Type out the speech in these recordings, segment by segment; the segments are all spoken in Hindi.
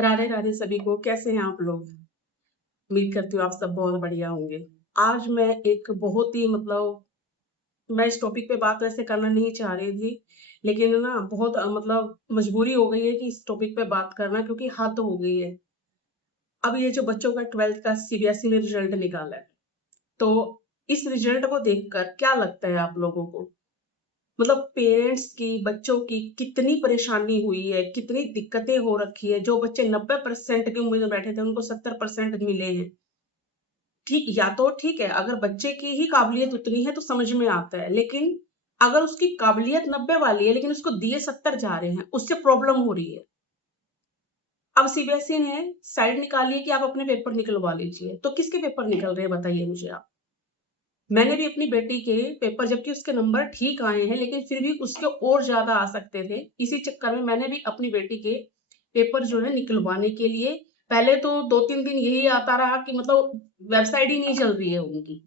राधे राधे सभी को। कैसे हैं आप लोग? उम्मीद करती हूँ आप सब बहुत बढ़िया होंगे। आज मैं एक बहुत ही मैं इस टॉपिक पे बात वैसे करना नहीं चाह रही थी, लेकिन ना बहुत मजबूरी हो गई है कि इस टॉपिक पे बात करना, क्योंकि हद हो गई है। अब ये जो बच्चों का 12th का सीबीएसई ने रिजल्ट निकाला है, तो इस रिजल्ट को देखकर क्या लगता है आप लोगों को? पेरेंट्स की बच्चों की कितनी परेशानी हुई है, कितनी दिक्कतें हो रखी है। जो बच्चे 90% की उम्मीद में बैठे थे, उनको 70% मिले हैं। ठीक, या तो ठीक है, अगर बच्चे की ही काबिलियत उतनी है तो समझ में आता है, लेकिन अगर उसकी काबिलियत 90 वाली है लेकिन उसको दिए 70 जा रहे हैं, उससे प्रॉब्लम हो रही है। अब सीबीएसई ने साइड निकाली है कि आप अपने पेपर निकलवा लीजिए। तो किसके पेपर निकल रहे हैं बताइए मुझे आप। मैंने भी अपनी बेटी के पेपर, जबकि उसके नंबर ठीक आए हैं लेकिन फिर भी उसके और ज्यादा आ सकते थे, इसी चक्कर में मैंने भी अपनी बेटी के पेपर जो है निकलवाने के लिए, पहले तो 2-3 दिन यही आता रहा कि वेबसाइट ही नहीं चल रही है उनकी।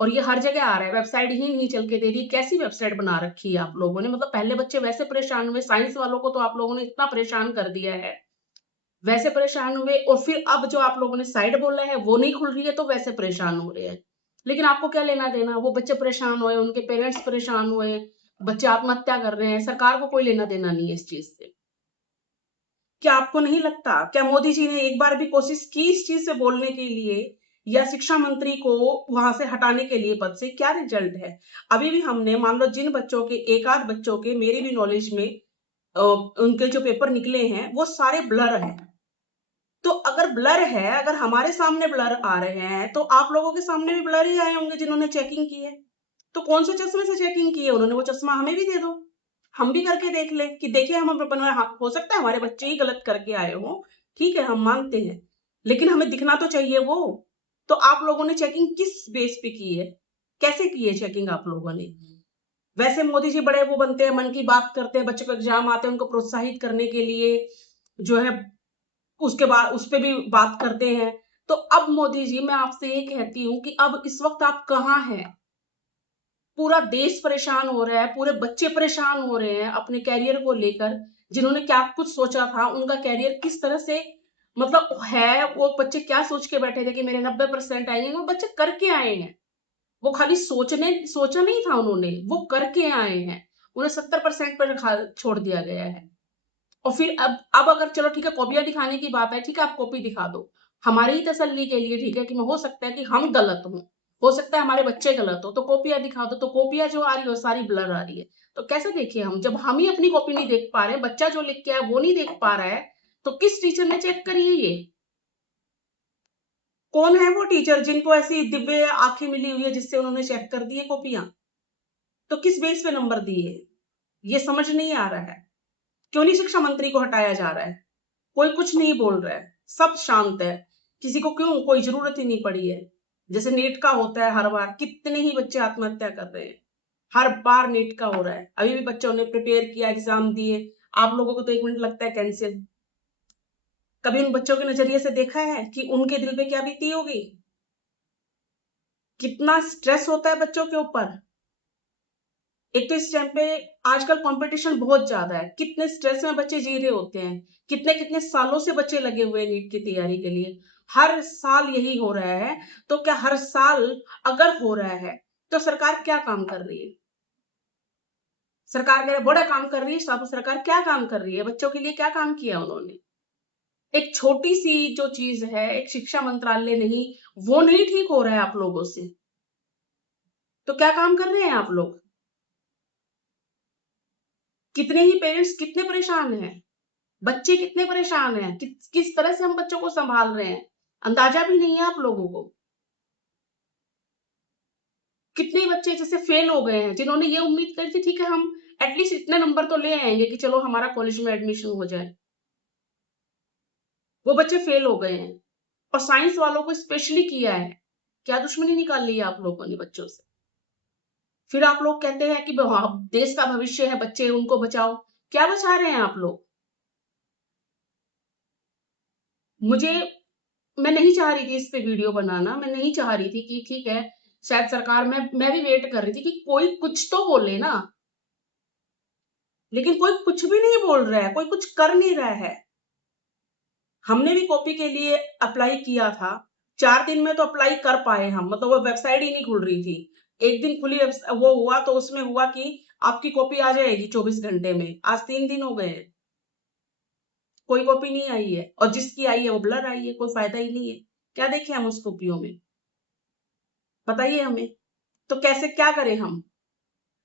और ये हर जगह आ रहा है, वेबसाइट ही नहीं चल के दे रही। कैसी वेबसाइट बना रखी है आप लोगों ने? पहले बच्चे वैसे परेशान हुए, साइंस वालों को तो आप लोगों ने इतना परेशान कर दिया है, वैसे परेशान हुए, और फिर अब जो आप लोगों ने साइट बोला है वो नहीं खुल रही है तो वैसे परेशान हो रहे हैं। लेकिन आपको क्या लेना देना? वो बच्चे परेशान हुए, उनके पेरेंट्स परेशान हुए, बच्चे आत्महत्या कर रहे हैं, सरकार को कोई लेना देना नहीं है इस चीज से। क्या आपको नहीं लगता? क्या मोदी जी ने एक बार भी कोशिश की इस चीज से बोलने के लिए, या शिक्षा मंत्री को वहां से हटाने के लिए पद से? क्या रिजल्ट है? अभी भी हमने, मान लो जिन बच्चों के, एक आध बच्चों के मेरी भी नॉलेज में उनके जो पेपर निकले हैं वो सारे ब्लर हैं। तो अगर ब्लर है, अगर हमारे सामने ब्लर आ रहे हैं, तो आप लोगों के सामने भी ब्लर ही आए होंगे जिन्होंने चेकिंग की है। तो कौन से चश्मे से चेकिंग की है उन्होंने? वो चश्मा हमें भी दे दो, हम भी करके देख ले कि देखिए हम अपन। हो सकता है हमारे बच्चे ही गलत करके आए हो, ठीक है, हम मानते हैं, लेकिन हमें दिखना तो चाहिए वो। तो आप लोगों ने चेकिंग किस बेस पे की है? कैसे की है चेकिंग आप लोगों ने? वैसे मोदी जी बड़े वो बनते हैं, मन की बात करते हैं, बच्चों को एग्जाम आते हैं उनको प्रोत्साहित करने के लिए, जो है उसके बाद उस पे भी बात करते हैं। तो अब मोदी जी, मैं आपसे ये कहती हूँ कि अब इस वक्त आप कहाँ हैं? पूरा देश परेशान हो रहा है, पूरे बच्चे परेशान हो रहे हैं अपने कैरियर को लेकर। जिन्होंने क्या कुछ सोचा था, उनका कैरियर किस तरह से है, वो बच्चे क्या सोच के बैठे थे कि मेरे 90% आएंगे, वो बच्चे करके आए हैं। वो खाली सोचा नहीं था उन्होंने, वो करके आए हैं। उन्हें 70% पर छोड़ दिया गया है। और फिर अब अगर चलो ठीक है, कॉपियां दिखाने की बात है, ठीक है आप कॉपी दिखा दो हमारी ही तसल्ली के लिए, ठीक है, कि हो सकता है कि हम गलत हो सकता है हमारे बच्चे गलत हो, तो कॉपियां दिखा दो। तो कॉपियां जो आ रही है सारी ब्लर आ रही है। तो कैसे देखिए हम, जब हम ही अपनी कॉपी नहीं देख पा रहे हैं, बच्चा जो लिख के आया वो नहीं देख पा रहा है, तो किस टीचर ने चेक करी है ये? कौन है वो टीचर जिनको ऐसी दिव्य आंखें मिली हुई है जिससे उन्होंने चेक कर दी है कॉपियां? तो किस बेस पे नंबर दिए? ये समझ नहीं आ रहा है। क्यों नहीं शिक्षा मंत्री को हटाया जा रहा है? कोई कुछ नहीं बोल रहा है, सब शांत है। किसी को क्यों, कोई जरूरत ही नहीं पड़ी है। जैसे नीट का होता है हर बार, कितने ही बच्चे आत्महत्या कर रहे हैं, हर बार नीट का हो रहा है। अभी भी बच्चों ने प्रिपेयर किया, एग्जाम दिए, आप लोगों को तो 1 मिनट लगता है कैंसिल। कभी उन बच्चों के नजरिए से देखा है कि उनके दिल पे क्या बीती होगी? कितना स्ट्रेस होता है बच्चों के ऊपर। एक तो इस टाइम पे आजकल कंपटीशन बहुत ज्यादा है, कितने स्ट्रेस में बच्चे जी रहे होते हैं, कितने कितने सालों से बच्चे लगे हुए हैं नीट की तैयारी के लिए। हर साल यही हो रहा है। तो क्या हर साल अगर हो रहा है, तो सरकार क्या काम कर रही है? सरकार कह रहे बड़ा काम कर रही है, सरकार क्या काम कर रही है? बच्चों के लिए क्या काम किया उन्होंने? एक छोटी सी जो चीज है, एक शिक्षा मंत्रालय नहीं, वो नहीं ठीक हो रहा है आप लोगों से, तो क्या काम कर रहे हैं आप लोग? कितने ही पेरेंट्स कितने परेशान हैं, बच्चे कितने परेशान हैं, किस तरह से हम बच्चों को संभाल रहे हैं, अंदाजा भी नहीं है आप लोगों को। कितने बच्चे जैसे फेल हो गए हैं, जिन्होंने ये उम्मीद करी थी ठीक है हम एटलीस्ट इतने नंबर तो ले आएंगे कि चलो हमारा कॉलेज में एडमिशन हो जाए, वो बच्चे फेल हो गए हैं। और साइंस वालों को स्पेशली किया है। क्या दुश्मनी निकाल ली है आप लोगों ने बच्चों से? फिर आप लोग कहते हैं कि देश का भविष्य है बच्चे, उनको बचाओ। क्या बचा रहे हैं आप लोग? मुझे, मैं नहीं चाह रही थी इस पे वीडियो बनाना, मैं नहीं चाह रही थी कि ठीक है, शायद सरकार में, मैं भी वेट कर रही थी कि कोई कुछ तो बोले ना, लेकिन कोई कुछ भी नहीं बोल रहा है, कोई कुछ कर नहीं रहा है। हमने भी कॉपी के लिए अप्लाई किया था। 4 दिन में तो अप्लाई कर पाए हम, मतलब वो वेबसाइट ही नहीं खुल रही थी। एक दिन खुली वो हुआ तो उसमें हुआ कि आपकी कॉपी आ जाएगी 24 घंटे में। आज 3 दिन हो गए हैं, कोई कॉपी नहीं आई है, और जिसकी आई है वो ब्लर आई है, कोई फायदा ही नहीं है। क्या देखें हम उस कॉपियों में, बताइए हमें। तो कैसे क्या करें हम?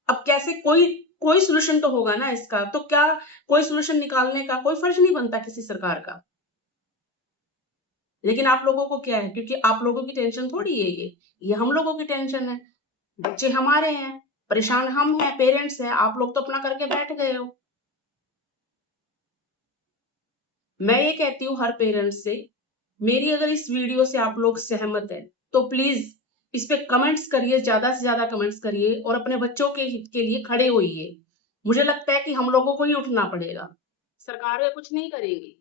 अब कैसे कोई कोई सॉल्यूशन तो होगा ना इसका, तो क्या कोई सॉल्यूशन निकालने का कोई फर्ज नहीं बनता किसी सरकार का? लेकिन आप लोगों को क्या है, क्योंकि आप लोगों की टेंशन थोड़ी है ये हम लोगों की टेंशन है। बच्चे हमारे हैं, परेशान हम हैं, पेरेंट्स हैं, आप लोग तो अपना करके बैठ गए हो। मैं ये कहती हूँ हर पेरेंट्स से, मेरी अगर इस वीडियो से आप लोग सहमत हैं तो प्लीज इस पे कमेंट्स करिए, ज्यादा से ज्यादा कमेंट्स करिए और अपने बच्चों के हित के लिए खड़े होइए। मुझे लगता है कि हम लोगों को ही उठना पड़ेगा, सरकारें कुछ नहीं करेंगी।